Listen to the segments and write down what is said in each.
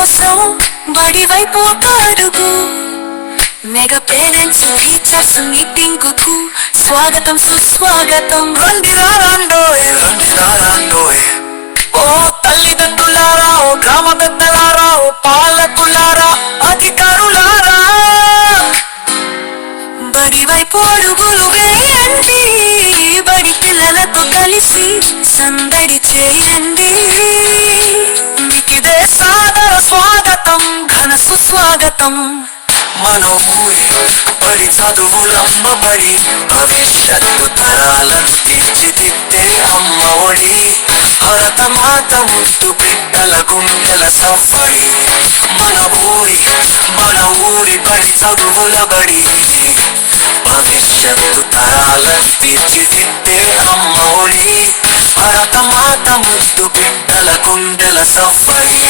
కోసం బడి వైపు ఒక అడుగు. మెగా పేరెంట్స్ టీచర్స్ మీటింగ్ కు స్వాగతం సుస్వాగతం. రండిరారండోయ్ ఓ తల్లిదండ్రులారా, ఓ గ్రామ పెద్దలారా, ఓ పాలకులారా, అధికారులారా, బడి వైపు అడుగులు వేయండి. బడి పిల్లలతో కలిసి సందడి చేయండి. మీకిదే సాదర స్వాగతం, ఘన సుస్వాగతం. మన ఊరి బడి చదువులమ్మ బడి, భవిష్యత్తు తరాలను తీర్చిదిద్దే అమ్మ ఒడి. భరత మాత ముద్దు బిడ్డల గుండెల సవ్వడి. మన ఊరి బడి చదువుల బడి, భవిష్యత్తు తరాలను తీర్చిదిద్దే అమ్మ ఒడి. భరత మాత ముద్దు బిడ్డల గుండెల సవ్వడి.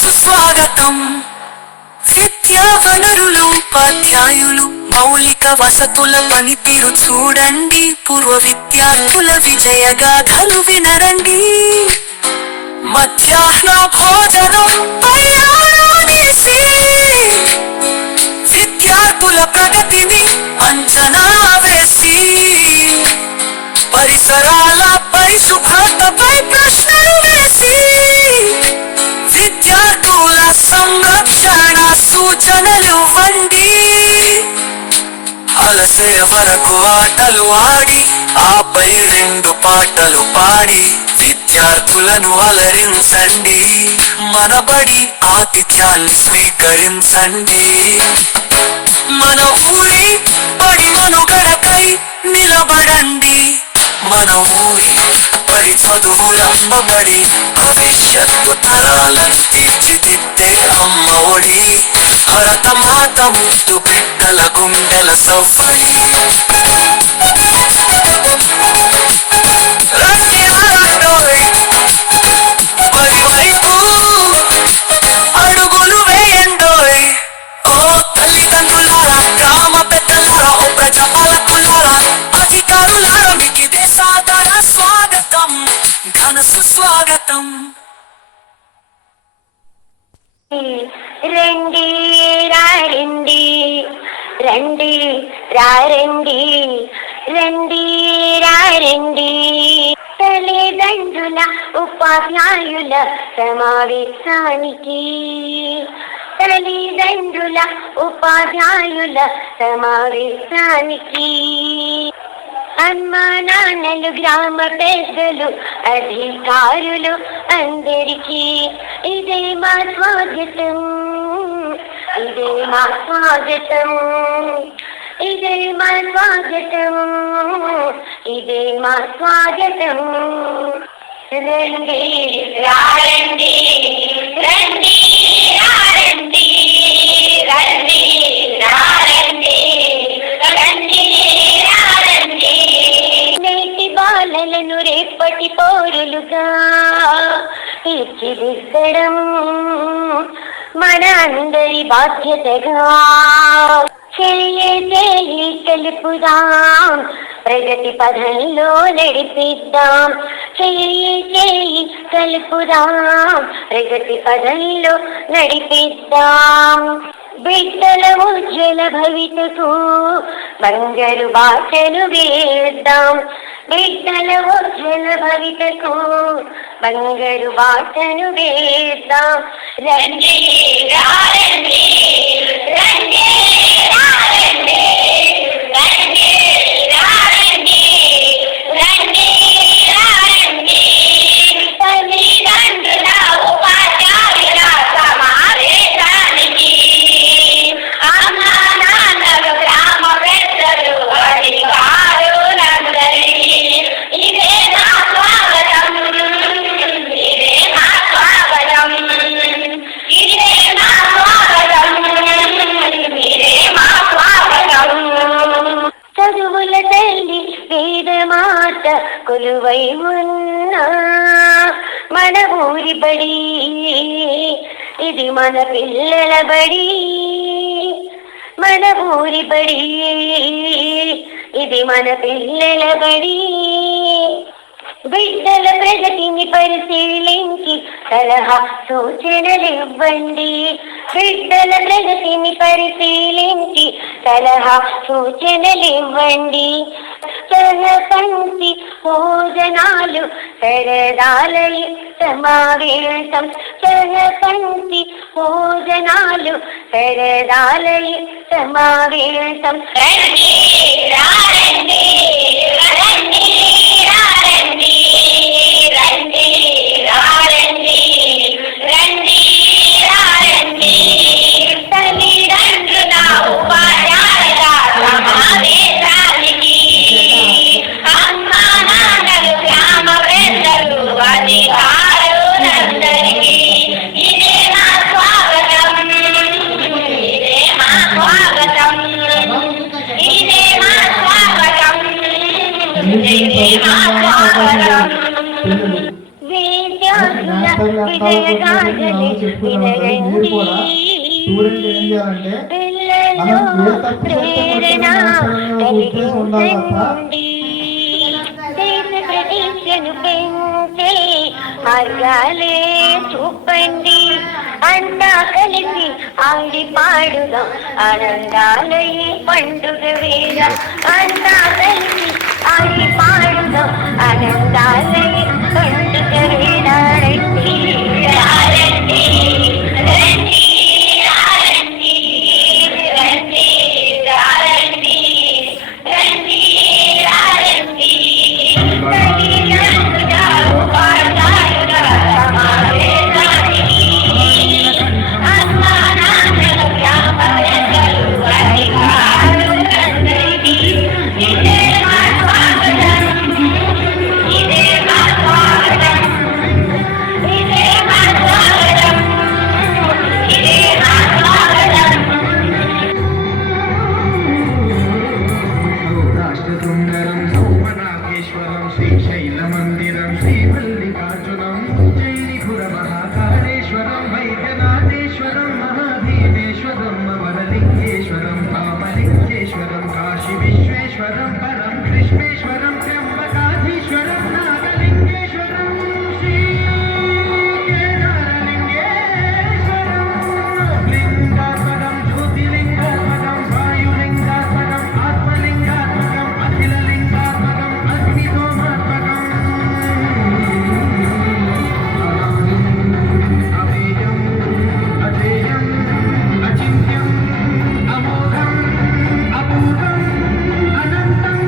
సుస్వాగతం. విద్యా వనరులు, ఉపాధ్యాయులు, మౌలిక వసతుల పనితీరు చూడండి. పూర్వ విద్యార్థుల విజయ గాథలు వినరండి. మధ్యాహ్న భోజనం పైసి విద్యార్థుల ప్రగతిని అంచనా వేసి, పరిసరాల పరిశుభ్రతపై ప్రశ్నలు వేసి, విద్యార్థుల సంరక్షణ సూచనలు ఇవ్వండి. అలసే వరకు ఆటలు ఆడి, ఆపై 2 పాటలు పాడి విద్యార్థులను అలరించండి. మన బడి ఆతిథ్యాన్ని స్వీకరించండి. మన ఊరి బడి మనుగడకై నిలబడండి. మన ఊరి బడి చదువులమ్మ బడి, భవిష్యత్తు తరాలను తీర్చిదిద్దే అమ్మ ఒడి. భరత మాత ముద్దు బిడ్డల గుండెల సవ్వడి. బడి వైపు అడుగులు వేయండోయ్. ఓ తల్లిదండ్రులారా, గ్రామ పెద్దలారా, ఓ ప్రజాపాలకులారా, అధికారులారా, మీకిదే సాదర స్వాగతం, ఘన సుస్వాగతం. రండి రండి రండి రండి రండి రండి. తల్లిదండ్రుల ఉపాధ్యాయుల సమావేశానికి, తల్లిదండ్రుల ఉపాధ్యాయుల సమావేశానికి. అమ్మా నాన్నలు, గ్రామ పెద్దలు, అధికారులు అందరికీ ఇదే మా స్వాగతం, ఇదే మా స్వాగతం, ఇదే మా స్వాగతం, ఇదే మా స్వాగతం. రండి రండి రండి రండి రండి రండి రండి రండి. నేటి బాలలను రేపటి పౌరులుగా తీర్చిదిద్దడం మన అందరి బాధ్యతగా. చేయి కలుపుదాం, ప్రగతి పదంలో నడిపిద్దాం. చేయి కలుపుదాం, ప్రగతి పదంలో నడిపిద్దాం. బిడ్డల ఉజ్వల భవితకు బంగారు బాటను వేద్దాం. బిడ్డల ఉజ్వల భవితకు బంగారు బాటను వేద్దాం. రండి రండి రండి రండి రండి రండి రండి రండి. తల్లిదండ్రుల ఉపాధ్యాయుల సమావేశానికి, అమ్మా నాన్నలు, గ్రామ పెద్దలు, అధికారులందరికీ ఇదే నా స్వాగతం, ఇదే నా స్వాగతం, ఇదే నా స్వాగతం. చదువై ఉన్నా మన ఊరి బడి, ఇది మన పిల్లల బడి, మన ఊరి బడి, ఇది మన పిల్లల బడి. బిడ్డల ప్రగతిని పరిశీలించి సలహా సూచనలివ్వండి. బిడ్డల ప్రగతిని పరిశీలించి సలహా సూచనలివ్వండి. సహపంక్తి భోజనాలు సరదాలయ సమావేశం, సహపంక్తి భోజనాలు సరదాలయ సమావేశం. రండి రండి రండి రండి రండి రండి రండి రండి. తల్లిదండ్రుల ఉపాధ్యాయుల సమావేశానికి అమ్మా నాన్నలు గ్రామ పెద్దలు అధికారులందరికీ ఇదే మా స్వాగతం, ఇదే మా స్వాగతం, ఇదే మా స్వాగతం, ఇదే మా స్వాగతం. విద్యార్థుల విజయగాథని వినరండి, పిల్లల్లో ప్రేరణ కలిగించండి. దేశ ప్రతిష్టను పెంచే మార్గాలే చూపండి. అంతా కలిసి ఆడి పాడుదాం ఆనందాలయ పండుగ వేళ. అంతా కలిసి ఆడి పాడుదాం ఆనందాలయ పండుగ వేళ. రండి రండి రండి రండి రండి రండి రండి రండి. తల్లిదండ్రుల ఉపాధ్యాయుల సమావేశానికి అమ్మా నాన్నల గ్రామ పెద్దలు అధికారులందరికీ ఇదే మా స్వాగతం, ఇదే మా స్వాగతం, ఇదే మా స్వాగతం, ఇదే మా స్వాగతం. రాష్ట్రసుందరం సౌమనాథేశ్వరం శ్రీశైలమందిరం శ్రీమల్లికార్జునం జైనిపుర మహాకాళేశ్వరం వైద్యనాథేశ్వరం మహాభీమేశ్వరం అమరలింగేశ్వరం పామలింగేశ్వరం కాశీ విశ్వేశ్వరం పరం కృష్ణేశ్వరం త్ర్యంబకాధీశ్వరం నాగలింగేశ్వరం శ్రీ కేదారలింగేశ్వరం లింగాత్మకం జ్యోతిలింగాత్మకం వాయులింగాత్మకం ఆత్మలింగాత్మకం అఖిలలింగాత్మకం అగ్నిసోమాత్మకం అవేయం అజేయం అచింత్యం అమోఘం అపూర్వం అనంతం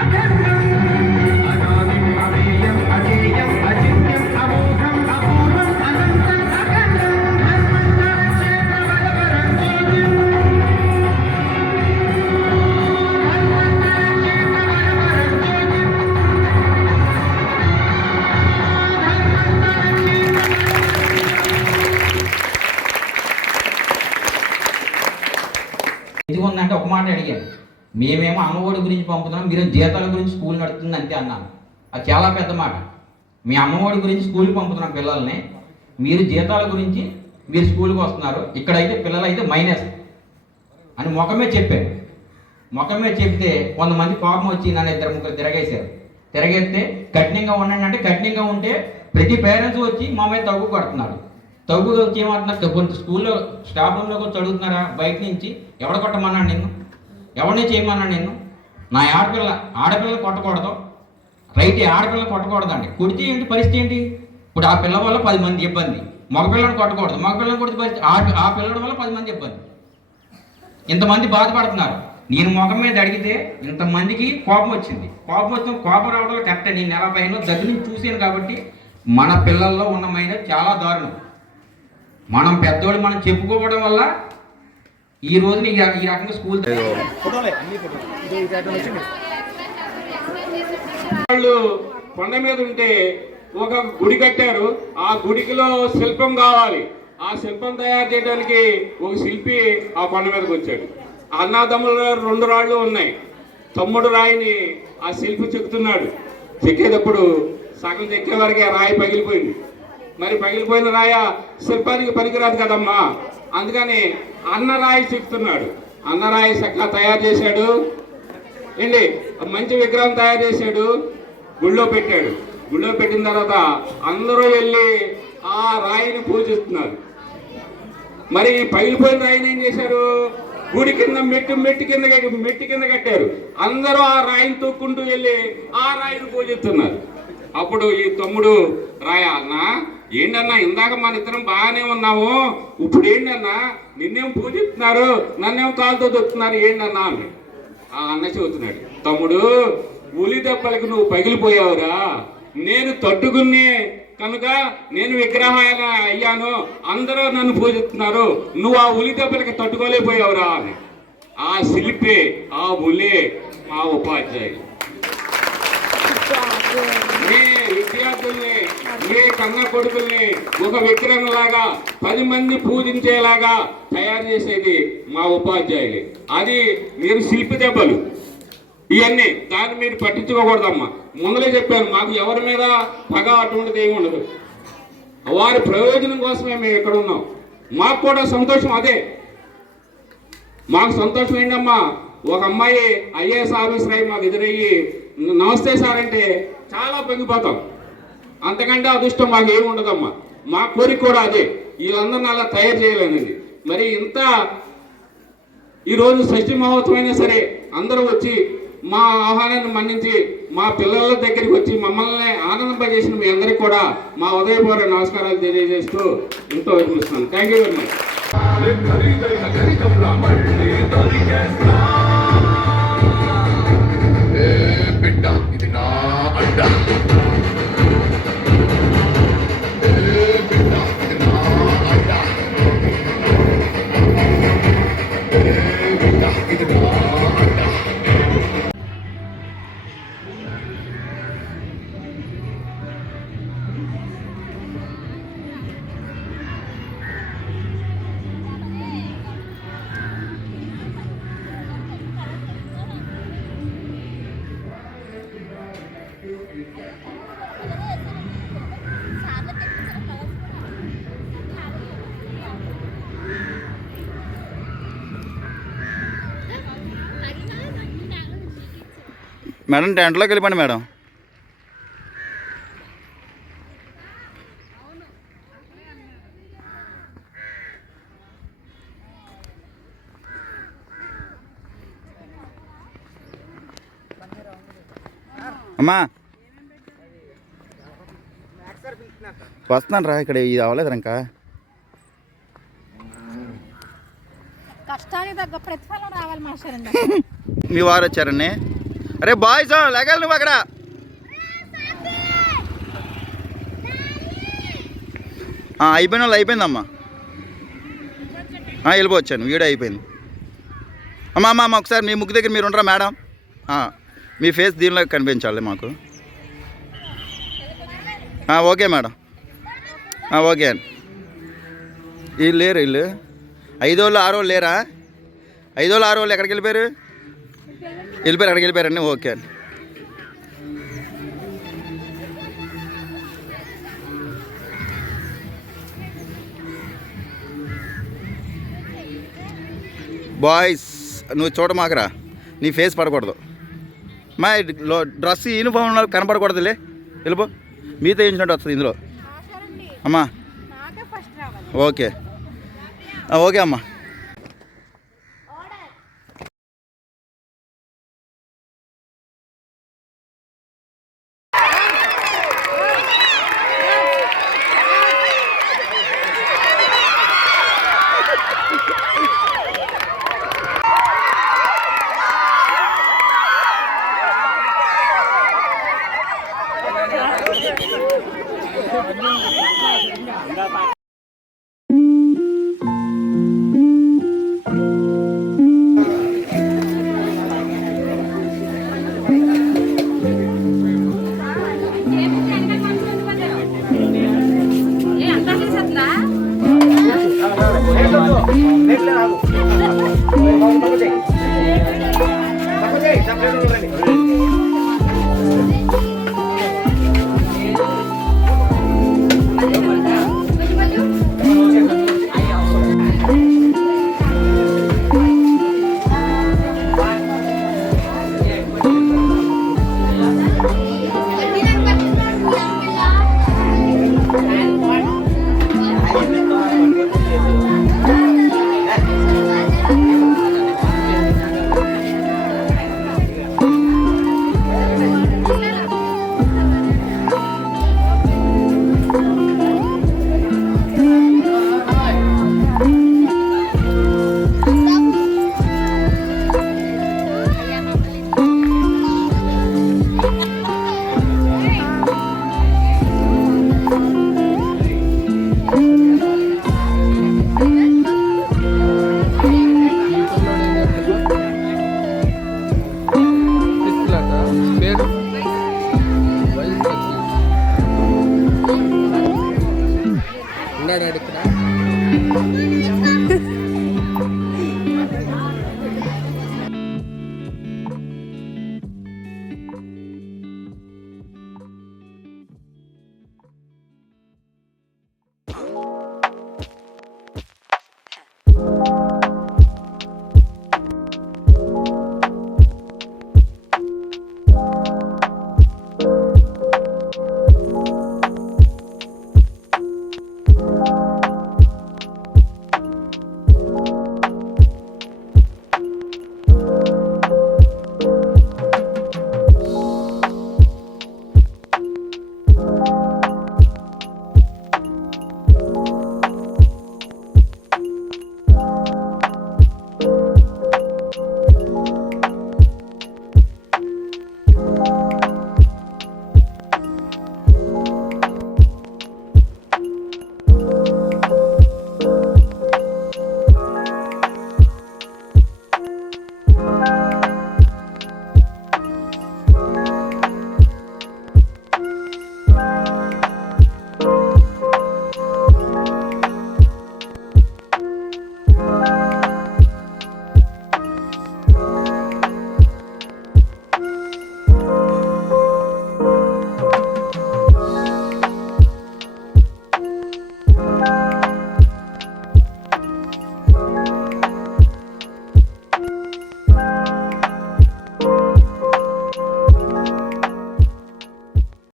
అఖండం అనాదిం అవేయం అజేయం అచింత్యం అమోఘం అపూర్వం అనంతం అఖండం ధర్మంతరక్షేణ బలపరం జ్యోతిం ఇది ఉందంటే ఒక మాట అడిగాను, మేమేమో అమ్మఒడి గురించి పంపుతున్నాం, మీరు జీతాల గురించి స్కూల్ నడుస్తుంది అంతే అన్నాను. అది చాలా పెద్ద మాట. మీ అమ్మఒడి గురించి స్కూల్కి పంపుతున్నాం పిల్లల్ని, మీరు జీతాల గురించి మీరు స్కూల్కి వస్తున్నారు, ఇక్కడైతే పిల్లలు అయితే మైనస్ అని ముఖమే చెప్పాను. ముఖమే చెప్తే కొంతమంది కోపం వచ్చి నన్ను ఇద్దరు ముగ్గురు తిరగేశారు. తిరగేస్తే కఠినంగా ఉండండి అంటే కఠినంగా ఉంటే ప్రతి పేరెంట్స్ వచ్చి మా మీద తగ్గు కొడుతున్నారు. తగ్గు వచ్చి ఏమంటున్నారు, కొంత స్కూల్లో స్టాఫ్ రూమ్లో కూడా చదువుతున్నారా బయట నుంచి, ఎవడ కొట్టమన్నాడు నిన్ను, ఎవరిని చేయమన్నాడు నిన్ను? నా ఆడపిల్లలు కొట్టకూడదు, రైట్, ఆడపిల్లలు కొట్టకూడదండి. కొడితే ఏంటి పరిస్థితి ఏంటి? ఇప్పుడు ఆ పిల్ల వల్ల 10 మంది ఇబ్బంది, మగపిల్లని కొట్టకూడదు, మగపిల్లని కొడితే పరిస్థితి ఆ పిల్లల వల్ల 10 మంది ఇబ్బంది, ఇంతమంది బాధపడుతున్నారు. నేను ముఖం మీద అడిగితే ఇంతమందికి కోపం వచ్చింది. కోపం రావడం కరెక్టే, నేను నెల పైన దగ్గర నుంచి చూశాను కాబట్టి. మన పిల్లల్లో ఉన్న మైనస్ చాలా దారుణం. మనం పెద్దోళ్ళు మనం చెప్పుకోవడం వల్ల ఈ రోజున ఈ రకంగా స్కూల్ వాళ్ళు కొండ మీద ఉంటే ఒక గుడి కట్టారు. ఆ గుడికిలో శిల్పం కావాలి. ఆ శిల్పం తయారు చేయడానికి ఒక శిల్పి ఆ కొండ మీదకి వచ్చాడు. అన్నదమ్ముల 2 రాళ్ళు ఉన్నాయి. తమ్ముడు రాయిని ఆ శిల్పి చెక్కుతున్నాడు. చెక్కేటప్పుడు సగం చెక్కే వరకే రాయి పగిలిపోయింది. మరి పగిలిపోయిన రాయ శిల్పానికి పనికిరాదు కదమ్మా, అందుకని అన్నరాయి చెప్తున్నాడు. అన్నరాయి చక్కగా తయారు చేశాడు ఏంటి, మంచి విగ్రహం తయారు చేశాడు, గుళ్ళో పెట్టాడు. గుళ్ళో పెట్టిన తర్వాత అందరూ వెళ్ళి ఆ రాయిని పూజిస్తున్నారు. మరి పగిలిపోయిన రాయిని ఏం చేశారు, గుడి కింద మెట్టి కింద కట్టారు. అందరూ ఆ రాయిని తొక్కుంటూ వెళ్ళి ఆ రాయిని పూజిస్తున్నారు. అప్పుడు ఈ తమ్ముడు రాయ, అన్నా ఏంటన్నా ఇందాక మన ఇద్దరం బాగానే ఉన్నాము, ఇప్పుడు ఏంటన్నా నిన్నేం పూజిస్తున్నారు, నన్నేం కాలుతో దొక్కుతున్నారు ఏంటన్నా అని ఆ అన్న చెబుతున్నాడు. తమ్ముడు, ఉలి దెబ్బలకు నువ్వు పగిలిపోయావురా, నేను తట్టుకునే కనుక నేను విగ్రహాలు అయ్యాను, అందరూ నన్ను పూజిస్తున్నారు, నువ్వు ఆ ఉలి దెబ్బలకి తట్టుకోలేకపోయావురా అని. ఆ శిల్పే, ఆ ఉలే మా ఉపాధ్యాయులు. మీ విద్యార్థుల్ని, మీ కన్న కొడుకుల్ని ఒక విగ్రహం లాగా 10 మంది పూజించేలాగా తయారు చేసేది మా ఉపాధ్యాయులే. అది మీరు శిల్పి దెబ్బలు ఇవన్నీ దాన్ని మీరు పట్టించుకోకూడదమ్మా. ముందరే చెప్పాను, మాకు ఎవరి మీద పగ అటువంటిది ఏమి ఉండదు. వారి ప్రయోజనం కోసమే మేము ఇక్కడ ఉన్నాం. మాకు కూడా సంతోషం అదే. మాకు సంతోషం ఏంటమ్మా, ఒక అమ్మాయి ఐఏఎస్ ఆఫీసర్ అయ్యి మాకు ఎదురయ్యి నమస్తే సార్ అంటే చాలా పొంగిపోతాం. అంతకంటే అదృష్టం మాకు ఏమి ఉండదమ్మా. మా కోరిక కూడా అదే, వీళ్ళందరినీ అలా తయారు చేయలేనండి. మరి ఇంత ఈరోజు షష్ఠి మహోత్సవం అయినా సరే అందరూ వచ్చి మా ఆహ్వానాన్ని మన్నించి మా పిల్లల దగ్గరికి వచ్చి మమ్మల్ని ఆనందింపజేసిన మీ అందరికీ కూడా మా ఉదయపూర్వక నమస్కారాలు తెలియజేస్తూ ఎంతో వినిపిస్తున్నాను. Thank you very much. బిడ్డ ఇది నా అడ్డ, బిడ్డ ఇది నా అడ్డ, బిడ్డ ఇది నా అడ్డ. మేడం టెంట్లోకి వెళ్ళిపోండి మేడం. అమ్మా వస్తున్నాను రా, ఇక్కడ ఇది అవ్వలేదు ఇంకా. కష్టానికి తగ్గ ప్రతిఫలం రావాలి మాస్టర్. మీ వారు వచ్చారండి. అరే బాయ్స్ లేగాలి నువ్వు అక్కడ. అయిపోయిన వాళ్ళు అయిపోయిందమ్మా, వెళ్ళిపోవచ్చాను, వీడియో అయిపోయింది. అమ్మ ఒకసారి మీ ముగ్గు దగ్గర మీరు ఉండరా మేడం, మీ ఫేస్ దీనిలో కనిపించాలి మాకు. ఓకే మేడం, ఓకే అండి. వీళ్ళు లేరు, వీళ్ళు 5 వాళ్ళు 6 వాళ్ళు లేరా? 5 వాళ్ళు 6 వాళ్ళు ఎక్కడికి వెళ్ళిపోయారు? అక్కడికి వెళ్ళిపోయారండి. ఓకే అండి. బాయ్స్ నువ్వు చూడమాకరా, నీ ఫేస్ పడకూడదు. మా డ్రెస్ యూనిఫామ్ కనపడకూడదులే, వెళ్ళిపో. మీతో వేయించినట్టు వస్తుంది ఇందులో. అమ్మా ఓకే, ఓకే అమ్మా. Next